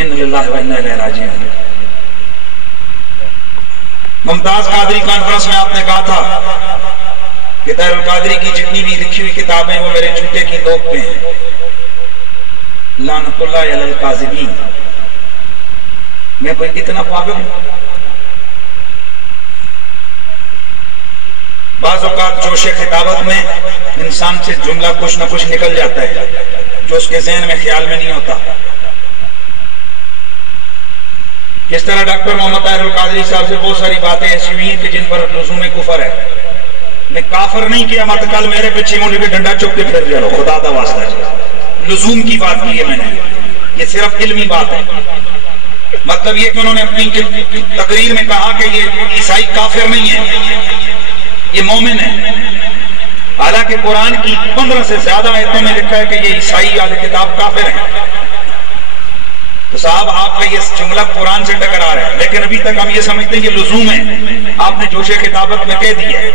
ان للہ و انا الیہ راجعون۔ ممتاز قادری کانفرنس میں آپ نے کہا تھا کہ طاہر القادری کی جتنی بھی لکھی ہوئی کتابیں وہ میرے جوتے کی نوک پہ ہیں، لعنت اللہ علی الکاذبین۔ میں کوئی اتنا پاگل ہوں؟ بعض اوقات جوش خطابت میں انسان سے جملہ کچھ نہ کچھ نکل جاتا ہے جو اس کے ذہن میں خیال میں نہیں ہوتا۔ کس طرح ڈاکٹر محمد طاہر القادری صاحب سے بہت ساری باتیں ایسی ہوئی ہیں کہ جن پر لزوم کفر ہے۔ میں کافر نہیں کیا، مت کل میرے پیچھے منڈی پہ ڈنڈا چک کے پھر جاؤ، خدا دا واسطہ ہے، لزوم کی بات کی ہے میں نے، یہ صرف علمی بات ہے۔ مطلب یہ کہ انہوں نے اپنی تقریر میں کہا کہ یہ عیسائی کافر نہیں ہے، یہ مومن ہے، حالانکہ قرآن کی 15 سے زیادہ آیتوں میں لکھا ہے کہ یہ عیسائی اہل کتاب کافر ہیں۔ تو صاحب آپ کا یہ جملہ قرآن سے ٹکرا رہا ہے، لیکن ابھی تک ہم یہ سمجھتے ہیں یہ لزوم ہے، آپ نے جوش خطابت میں کہہ دیا ہے۔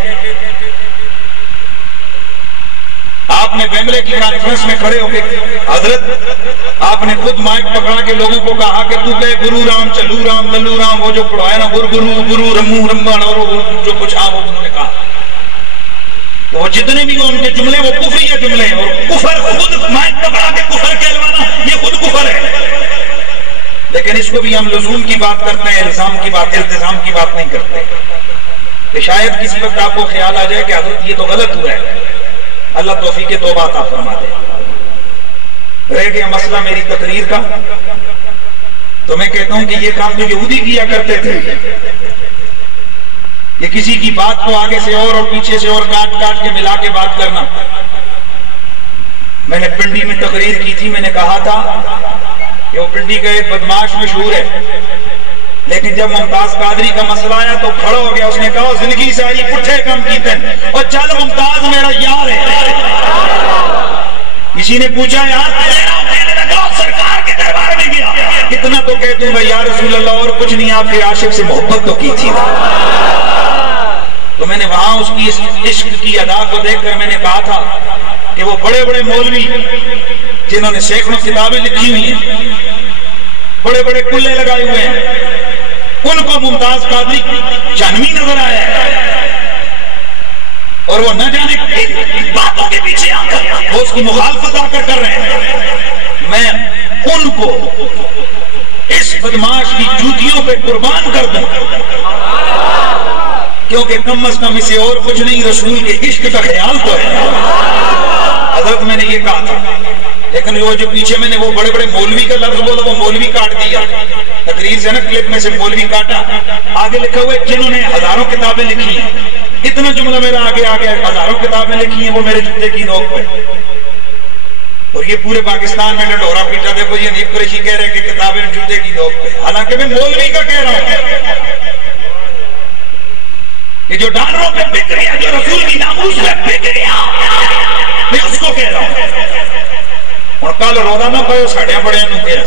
آپ نے ویمبلے کی کانفرنس میں کھڑے ہو کے حضرت آپ نے خود مائک پکڑا کے لوگوں کو کہا کہ تو کہے گرو رام چلو رام دلو رام، وہ جو پڑھایا نا گرو گرو رمو رمان اور جو کچھ آپ انہوں نے کہا، وہ جتنے بھی ان کے جملے وہ کفری جملے ہیں، اور کفر خود مائک پکڑا کے کفر کہلوانا یہ خود کفر ہے۔ لیکن اس کو بھی ہم لزوم کی بات کرتے ہیں، الزام کی بات، التزام کی بات نہیں کرتے کہ شاید کسی وقت آپ کو خیال آ جائے کہ حضرت یہ تو غلط ہوا ہے، اللہ توفیق توبہ عطا فرما دے۔ رہ گیا مسئلہ میری تقریر کا، تو میں کہتا ہوں کہ یہ کام تو یہودی کیا کرتے تھے کہ کسی کی بات کو آگے سے اور پیچھے سے اور کاٹ کاٹ کے ملا کے بات کرنا۔ میں نے پنڈی میں تقریر کی تھی، میں نے کہا تھا کہ وہ پنڈی کا ایک بدماش مشہور ہے، لیکن جب ممتاز قادری کا مسئلہ آیا تو کھڑا ہو گیا، اس نے کہا زندگی ساری پٹھے کم کیتے ہیں اور چل ممتاز میرا یار ہے۔ کسی نے پوچھا یار سرکار کے دربار میں گیا، کتنا تو کہہ دوں میں یا رسول اللہ اور کچھ نہیں، آپ کے عاشق سے محبت تو کی تھی۔ تو میں نے وہاں اس کی عشق کی ادا کو دیکھ کر میں نے کہا تھا کہ وہ بڑے بڑے مولوی جنہوں نے سینکڑوں کتابیں لکھی ہوئی ہیں، بڑے بڑے کلے لگائے ہوئے ہیں، ان کو ممتاز قادری جانوی نظر آیا ہے، اور وہ نہ جانے کن باتوں کے پیچھے آ کر وہ اس کی مخالفت آ کر رہے ہیں۔ میں ان کو اس بدماش کی جوتیوں پہ قربان کر دوں، کیونکہ کم از کم اسے اور کچھ نہیں، رسول کے عشق کا خیال تو ہے۔ حضرت میں نے یہ کہا تھا، لیکن وہ جو پیچھے میں نے وہ بڑے بڑے مولوی کا لفظ بولا، وہ مولوی کاٹ دیا تقریر سے نا، کلپ میں سے مولوی کاٹا، آگے لکھا ہوا ہے جنہوں نے ہزاروں کتابیں لکھی ہیں، اتنا جملہ میرا آگے ہزاروں کتابیں لکھی ہیں وہ میرے جوتے کی نوک پہ، اور یہ پورے پاکستان میں ڈنڈورا پیٹا، دیکھو یہ حنیف قریشی کہہ رہے کہ کتابیں جوتے کی نوک پہ، حالانکہ میں مولوی کا کہہ رہا ہوں کہ جو ڈالروں پہ بک گیا، جو رسول کی ناموس پہ بک گیا، میں اس کو کہہ رہا ہوں۔ اور کل رولا نہ پائے ساڑھے بڑے نو کہہ رہا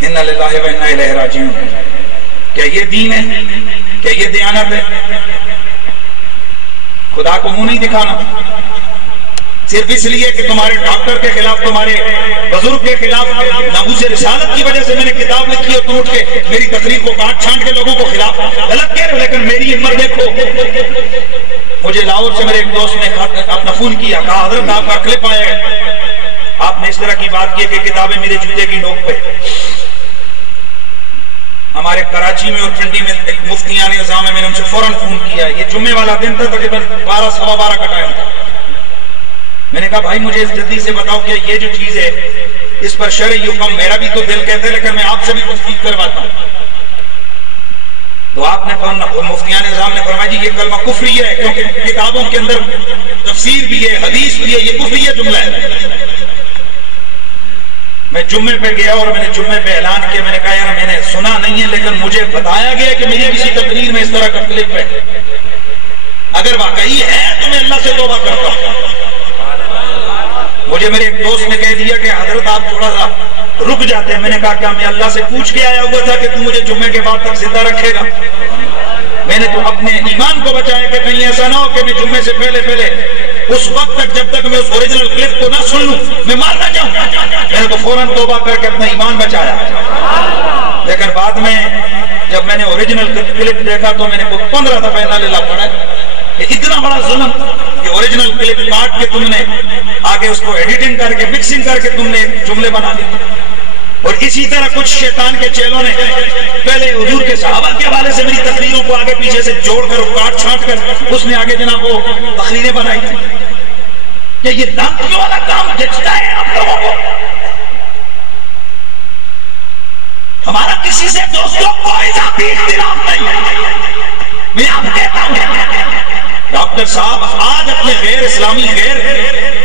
ان للہ و انا الیہ راجعون۔ کیا یہ دین ہے؟ کیا یہ دیانت ہے؟ خدا کو منہ نہیں دکھانا صرف اس لیے کہ تمہارے ڈاکٹر کے خلاف، تمہارے بزرگ کے خلاف ناموس رسالت کی وجہ سے میں نے کتاب لکھی اور تم اٹھ کے میری تقریر کو کاٹ چھانٹ کے لوگوں کو خلاف غلط کہہ رہے ہو، لیکن میری عمر دیکھو۔ مجھے لاہور سے میرے ایک دوست نے اپنا فون کیا، کہا حضرت آپ کا کلپ آیا ہے، آپ نے اس طرح کی بات کی کہ کتابیں میرے جوتے کی نوک پہ۔ ہمارے کراچی میں اور پنڈی میں ایک مفتیان نظام ہے، میں نے ان سے فوراً فون کیا، یہ جمعے والا دن تھا، تقریباً 12 سوا 12 کا ٹائم تھا۔ میں نے کہا بھائی مجھے اس جلدی سے بتاؤ کہ یہ جو چیز ہے اس پر شرعی حکم، میرا بھی تو دل کہتا ہے لیکن میں آپ سے بھی تصدیق کرواتا ہوں۔ تو آپ نے مفتیان نظام نے فرمایا جی یہ کلمہ کفری ہے، کیونکہ کتابوں کے اندر تفسیر بھی ہے، حدیث بھی ہے، یہ کفری جملہ ہے۔ میں جمعے پہ گیا اور میں نے جمعے پہ اعلان کیا، میں نے کہا یار میں نے سنا نہیں ہے لیکن مجھے بتایا گیا کہ میری کسی تقریر میں اس طرح کا کلپ ہے، اگر واقعی ہے تو میں اللہ سے توبہ کرتا ہوں۔ مجھے میرے ایک دوست نے کہہ دیا کہ حضرت آپ تھوڑا سا رک جاتے ہیں، میں نے کہا کیا میں اللہ سے پوچھ کے آیا ہوا تھا کہ تو مجھے جمعے کے بعد تک زندہ رکھے گا؟ میں نے تو اپنے ایمان کو بچایا کہ کہیں ایسا نہ ہو کہ میں جمعے سے پہلے اس وقت تک جب تک میں اس اوریجنل کلپ کو نہ سن لوں، میں مار نہ جاؤں. میں نے تو فوراً توبہ کر کے اپنا ایمان بچایا. لیکن بعد میں جب میں نے اوریجنل کلپ دیکھا تو میں نے 15 دفعہ انا للہ پڑھا کہ اتنا بڑا ظلم کہ اوریجنل کلپ کاٹ کے تم نے آگے اس کو ایڈیٹنگ کر کے مکسنگ کر کے تم نے جملے بنا دی. اور اسی طرح کچھ شیطان کے چیلوں نے پہلے حضور کے صحابہ کے حوالے سے میری تقریروں کو آگے پیچھے سے جوڑ کر کاٹ چھانٹ کر اس نے آگے جناب وہ تقریریں بنائی تھی. کہ یہ دھمکیوں والا کام جچتا ہے آپ لوگوں کو؟ ہمارا کسی سے دوستوں کوئی ذاتی اختلاف نہیں ہے. میں آپ کہتا ہوں ڈاکٹر صاحب آج اپنے غیر اسلامی غیر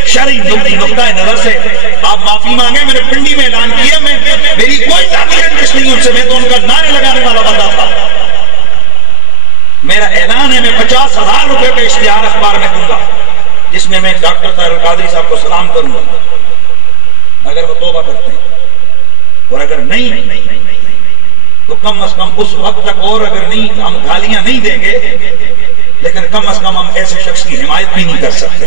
شرعی نقطہ نظر سے آپ معافی مانگیں. میں نے پنڈی میں اعلان کیا میری کوئی ذاتی رنجش نہیں ان سے، میں تو ان کا نعرے لگانے والا بندہ تھا. میرا اعلان ہے میں 50,000 روپے کا اشتہار اخبار میں دوں گا جس میں ڈاکٹر طاہر القادری صاحب کو سلام کروں گا اگر وہ توبہ کرتے ہیں. اور اگر نہیں تو کم از کم اس وقت تک، اور اگر نہیں ہم گالیاں نہیں دیں گے لیکن کم از کم ہم ایسے شخص کی حمایت بھی نہیں کر سکتے.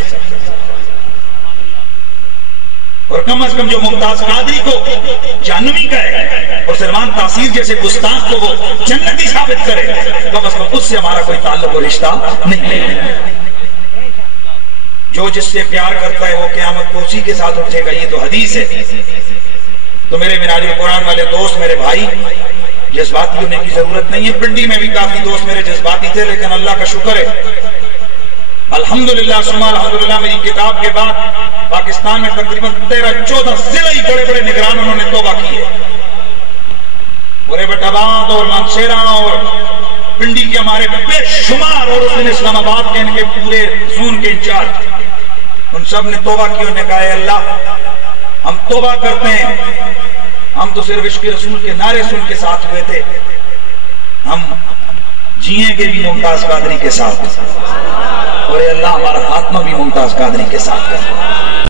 اور کم از کم جو ممتاز قادری کو جہنمی کرے اور سلمان تاثیر جیسے گستاخ کو وہ جنتی ثابت کرے، کم از کم اس سے ہمارا کوئی تعلق و رشتہ نہیں. جو جس سے پیار کرتا ہے وہ قیامت کو اسی کے ساتھ اٹھے گا، یہ تو حدیث ہے. تو میرے مناج القرآن والے دوست، میرے بھائی، جذباتی ہونے کی ضرورت نہیں ہے. پنڈی میں بھی کافی دوست میرے جذباتی تھے، لیکن اللہ کا شکر ہے الحمدللہ ثم الحمدللہ میری کتاب کے بعد پاکستان میں تقریباً 13-14 ضلعی بڑے بڑے نگران انہوں نے توبہ کی ہے. برے بٹاباد اور مانسیرا اور پنڈی کے ہمارے بے شمار، اور اس دن اسلام آباد کے ان کے پورے زون کے انچارج، ان سب نے توبہ کی. انہوں نے کہا اے اللہ ہم توبہ کرتے ہیں، ہم تو صرف عشق رسول کے نعرے سن کے ساتھ ہوئے تھے، ہم جیئیں گے بھی ممتاز قادری کے ساتھ، اور اے اللہ ہمارا خاتمہ بھی ممتاز قادری کے ساتھ ہے.